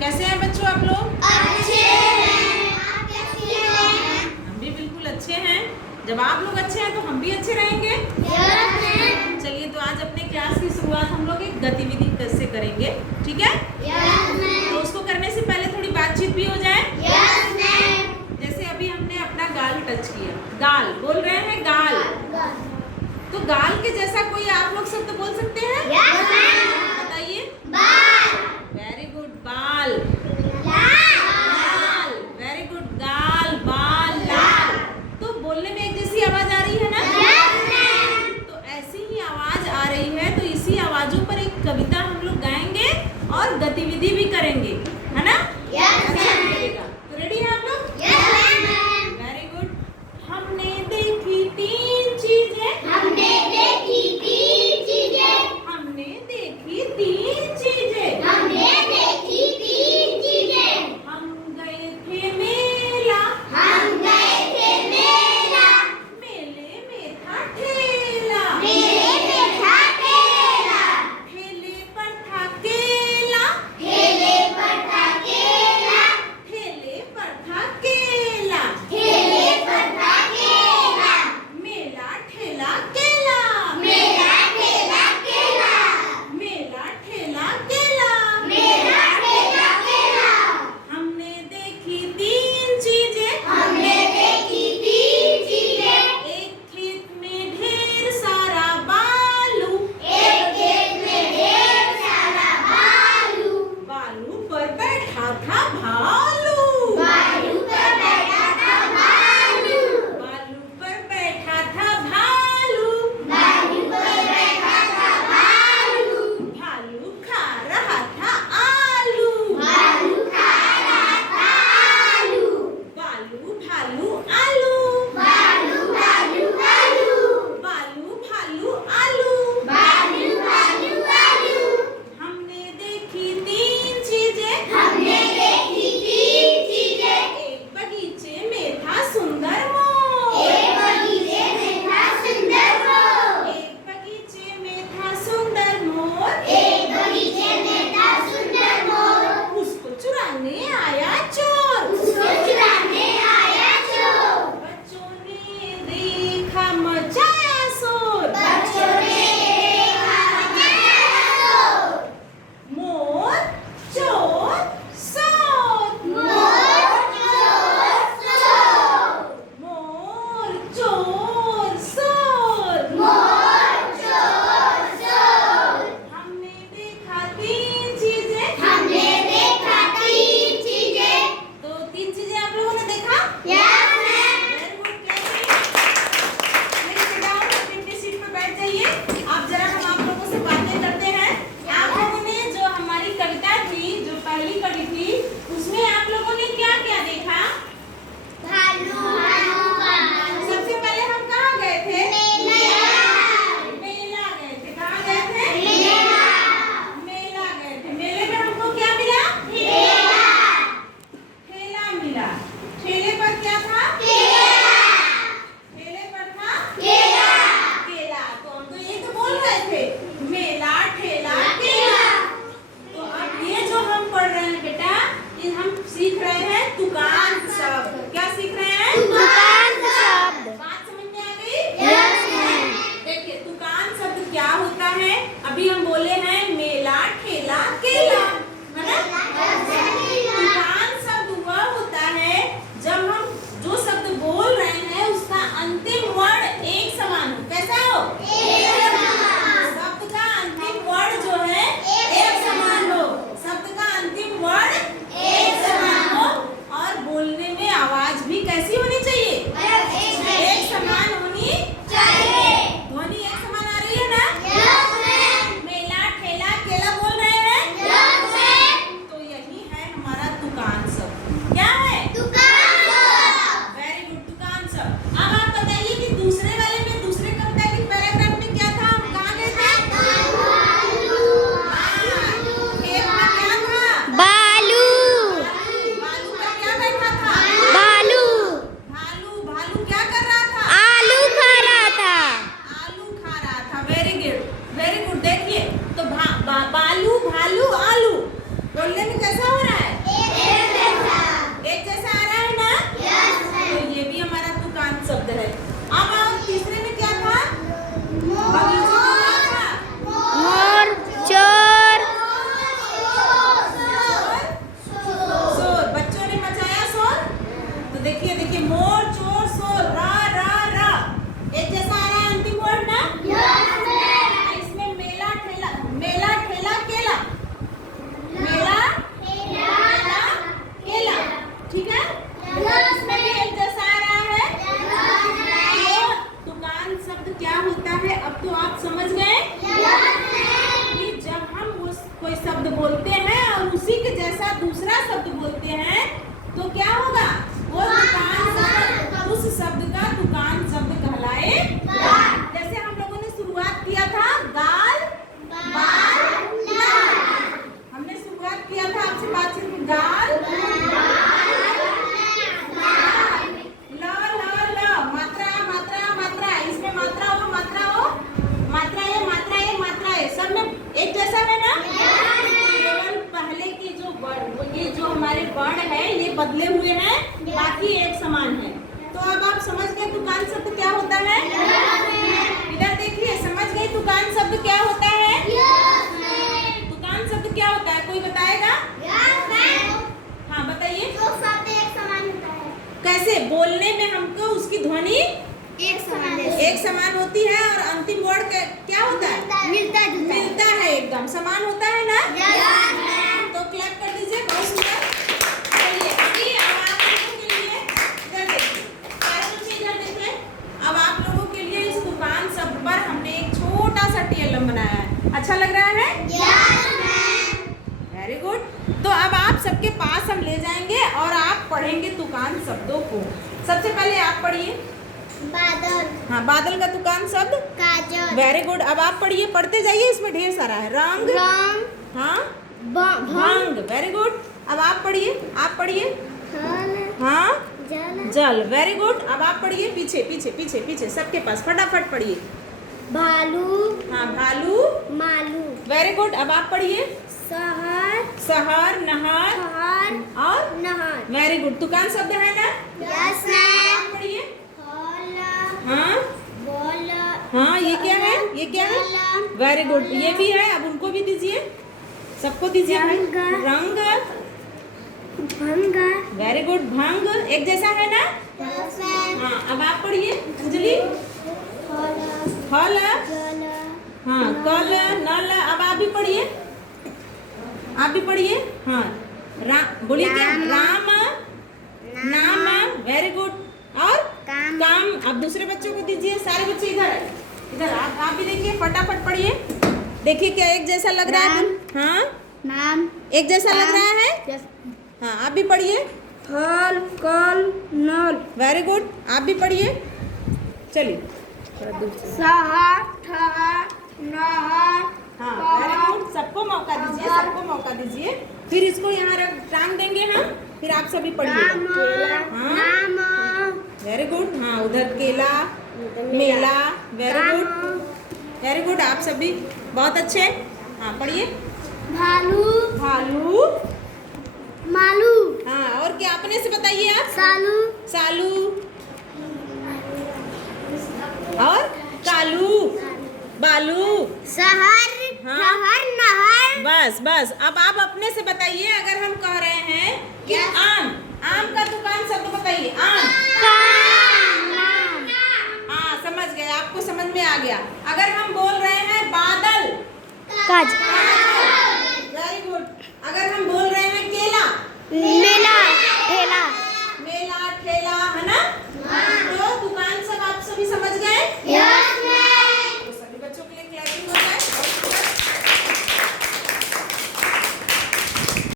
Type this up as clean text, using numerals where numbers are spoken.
कैसे हैं बच्चों आप लोग? अच्छे हैं। आप कैसी हैं? हम भी बिल्कुल अच्छे हैं। जब आप लोग अच्छे हैं तो हम भी अच्छे रहेंगे। चलिए तो आज अपने क्लास की शुरुआत हम लोग एक गतिविधि से करेंगे, ठीक है? तो उसको करने से पहले थोड़ी बातचीत भी हो जाए। जैसे अभी हमने अपना गाल टच किया, गाल बोल रहे हैं, गाल। तो गाल के जैसा कोई आप लोग शब्द बोल सकते हैं? बताइए। वेरी गुड, बाल। लाल। वेरी गुड, गाल, बाल, लाल। तो बोलने में एक जैसी आवाज आ रही है ना? तो ऐसी ही आवाज आ रही है, तो इसी आवाजों पर एक कविता हम लोग गाएंगे और गतिविधि भी करेंगे, है ना? तो रेडी है आप लोग? Very good. हमने देखी तीन चीजें। हमने देखी तीन चीजें। हमने देखी तीन चीजें। हमने देखी तीन बाद सिर्फ गाल, ल ल ल, मात्रा मात्रा मात्रा, इसमें मात्रा हो मात्रा हो, मात्रा है मात्रा है मात्रा है, सब में एक जैसा है ना? केवल पहले की जो वर्ड, ये जो हमारे वर्ड है ये बदले हुए हैं, बाकी एक समान है। तो अब आप समझ गए दुकान शब्द क्या होता है? इधर देखिए, समझ गए दुकान शब्द क्या होता है? दुकान शब्द क्या होता है, कोई बताएगा? हाँ बताइए। कैसे? बोलने में हमको उसकी ध्वनि एक समान होती है और अंतिम वर्ड क्या होता है? मिलता है, एकदम समान होता है ना? तो क्लैप कर दीजिए, बहुत सुंदर। चलिए अभी अब आप लोगों के लिए इधर देखिए, सारे बच्चे इधर देखिए। अब आप लोगों के लिए इस दुकान शब्द पर हमने एक छोटा सा टीएलएम बनाया है। अच्छा लग रहा है? Very good. तो अब आप सबके पास हम ले जाएंगे और आप पढ़ेंगे दुकान शब्दों को। सबसे पहले आप पढ़िए। बादल, हाँ, बादल का दुकान शब्द काजल, वेरी गुड। अब आप पढ़िए, पढ़ते जाइए, इसमें ढेर सारा है। रंग, रंग, हाँ, भंग, वेरी गुड। अब आप पढ़िए, आप पढ़िए। फल, हाँ, जल, जल, वेरी गुड। अब आप पढ़िए, पीछे पीछे पीछे पीछे सबके पास फटाफट पढ़िए। भालू, हाँ, भालू, मालू, वेरी गुड। अब आप पढ़िए। शहर, शहर, नहर शहर, और नहर, वेरी गुड। दुकान शब्द है ना? यस मैम, आप पढ़िए। फल, हाँ बॉल, हाँ, ये क्या है? ये क्या है? वेरी गुड, ये भी है। अब उनको भी दीजिए, सबको दीजिए भाई। रंग, रंग, भंग, वेरी गुड। भंग एक जैसा है ना? यस मैम, हाँ, अब आप पढ़िए अंजलि। फल, फल, जल, हाँ, कल, नल। अब आप भी पढ़िए, आप भी पढ़िए। हाँ, बोलिए क्या? राम, नाम, वेरी गुड। और काम। अब दूसरे बच्चों को दीजिए, सारे बच्चे इधर है, इधर आप भी देखिए, फटाफट पढ़िए। देखिए क्या एक जैसा लग रहा है? हाँ, नाम, एक जैसा लग रहा है? यस, हाँ, आप भी पढ़िए। फल, कल, नल, वेरी गुड, आप भी पढ़िए। चलिए शहर, ठहर, नहर, हाँ, वेरी गुड। सबको मौका दीजिए, सबको मौका दीजिए। फिर इसको यहाँ रख टांग देंगे हम, फिर आप सभी पढ़िए। हाँ, नाम, वेरी गुड। हाँ, उधर केला, मेला, वेरी गुड, वेरी गुड। आप सभी बहुत अच्छे। हाँ, पढ़िए। भालू, भालू, मालू, हाँ, और क्या अपने से बताइए आप? सालू, सालू, और कालू, बालू, शहर, हाँ। ठहर, नहर, बस बस। अब आप अपने से बताइए, अगर हम कह रहे हैं कि आम, आम का दुकान शब्द बताइए। आम, हाँ, समझ गए, आपको समझ में आ गया। अगर हम बोल रहे हैं बादल, काज, वेरी गुड। अगर हम बोल